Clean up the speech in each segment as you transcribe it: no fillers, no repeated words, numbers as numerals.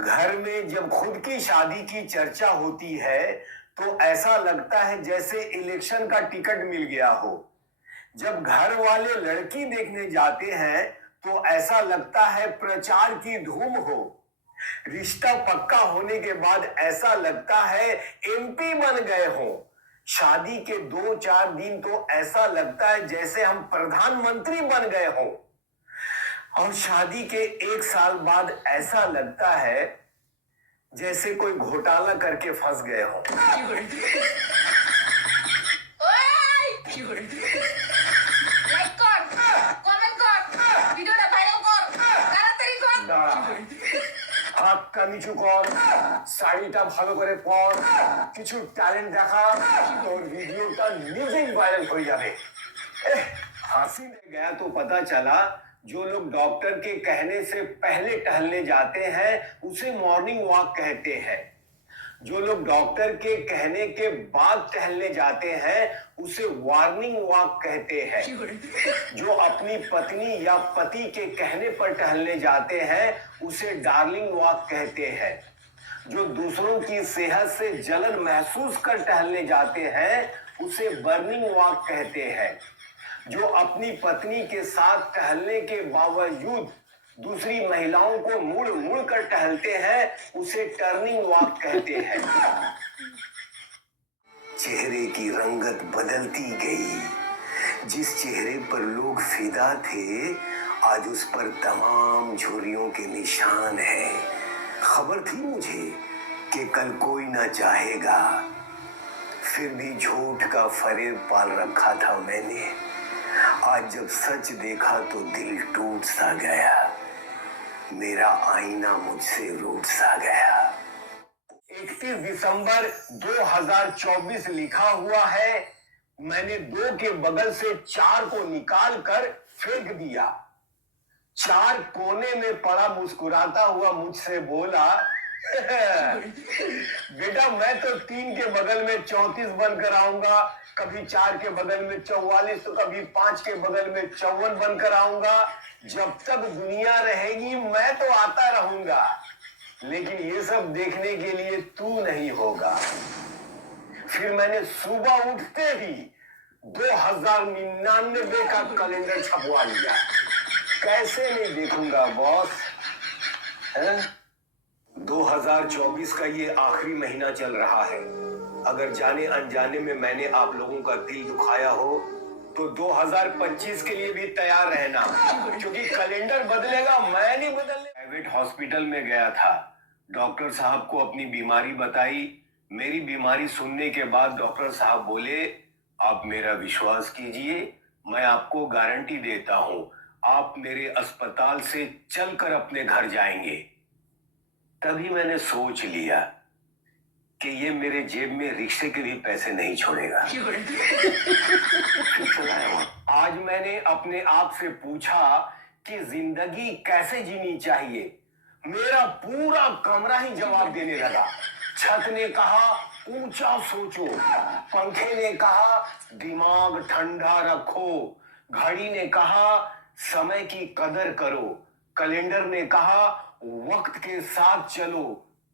घर में जब खुद की शादी की चर्चा होती है तो ऐसा लगता है जैसे इलेक्शन का टिकट मिल गया हो। जब घर वाले लड़की देखने जाते हैं तो ऐसा लगता है प्रचार की धूम हो। रिश्ता पक्का होने के बाद ऐसा लगता है एमपी बन गए हो। शादी के 2-4 दिन तो ऐसा लगता है जैसे हम प्रधानमंत्री बन गए हो। और शादी के 1 साल बाद ऐसा लगता है जैसे कोई घोटाला करके फंस गए हो। লাইক কর কমেন্ট কর ভিডিওটা ভাইরাল কর তাড়াতাড়ি কর হাতটা নিচু কর, শাড়িটা ভালো করে পর, কিছু ট্যালেন্ট দেখা, তোর ভিডিওটা নিজেই वायरल हो जाए। फांसी में गया तो पता चला जो लोग डॉक्टर के कहने से पहले टहलने जाते हैं उसे मॉर्निंग वॉक कहते हैं। जो लोग डॉक्टर के कहने के बाद टहलने जाते हैं उसे वार्निंग वॉक कहते हैं। जो अपनी पत्नी या पति के कहने पर टहलने जाते हैं उसे डार्लिंग वॉक कहते हैं। जो दूसरों की सेहत से जलन महसूस कर टहलने जाते हैं उसे बर्निंग वॉक कहते हैं। जो अपनी पत्नी के साथ टहलने के बावजूद दूसरी महिलाओं को मुड़ मुड़ कर टहलते हैं उसे टर्निंग वॉक कहते हैं। चेहरे की रंगत बदलती गई। जिस चेहरे पर लोग फिदा थे आज उस पर तमाम झुर्रियों के निशान हैं। खबर थी मुझे कि कल कोई ना चाहेगा, फिर भी झूठ का फरेब पाल रखा था मैंने। आज जब सच देखा तो दिल टूट सा गया, मेरा आईना मुझसे रूठ सा गया। 31 दिसंबर 2024 लिखा हुआ है। मैंने 2 के बगल से 4 को निकाल कर फेंक दिया। 4 कोने में पड़ा मुस्कुराता हुआ मुझसे बोला बेटा मैं तो 3 के बगल में 34 बनकर आऊंगा, कभी 4 के बगल में 44 तो कभी 5 के बगल में 54 बनकर आऊंगा। जब तक दुनिया रहेगी मैं तो आता रहूंगा, लेकिन ये सब देखने के लिए तू नहीं होगा। फिर मैंने सुबह उठते ही 2099 का कैलेंडर छपवा लिया। कैसे नहीं देखूंगा बॉस, है? 2024 का ये आखिरी महीना चल रहा है। अगर जाने अनजाने में मैंने आप लोगों का दिल दुखाया हो तो 2025 के लिए भी तैयार रहना, क्योंकि कैलेंडर बदलेगा, मैं नहीं बदलने। प्राइवेट हॉस्पिटल में गया था, डॉक्टर साहब को अपनी बीमारी बताई। मेरी बीमारी सुनने के बाद डॉक्टर साहब बोले आप मेरा विश्वास कीजिए, मैं आपको गारंटी देता हूं आप मेरे अस्पताल से चलकर अपने घर जाएंगे। तभी मैंने सोच लिया कि ये मेरे जेब में रिक्शे के भी पैसे नहीं छोड़ेगा। आज मैंने अपने आप से पूछा कि जिंदगी कैसे जीनी चाहिए। मेरा पूरा कमरा ही जवाब देने लगा। छत ने कहा ऊंचा सोचो, पंखे ने कहा दिमाग ठंडा रखो, घड़ी ने कहा समय की कदर करो, कैलेंडर ने कहा वक्त के साथ चलो,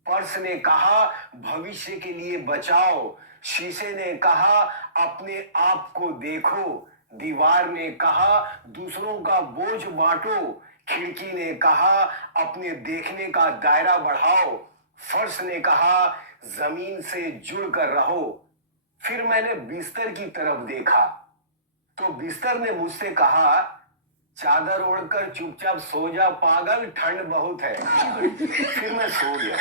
पर्स ने कहा भविष्य के लिए बचाओ, शीशे ने कहा अपने आप को देखो, दीवार ने कहा दूसरों का बोझ बांटो, खिड़की ने कहा अपने देखने का दायरा बढ़ाओ, फर्श ने कहा जमीन से जुड़कर रहो। फिर मैंने बिस्तर की तरफ देखा तो बिस्तर ने मुझसे कहा चादर ओढ़कर चुपचाप सो जा पागल, ठंड बहुत है। फिर मैं सो गया।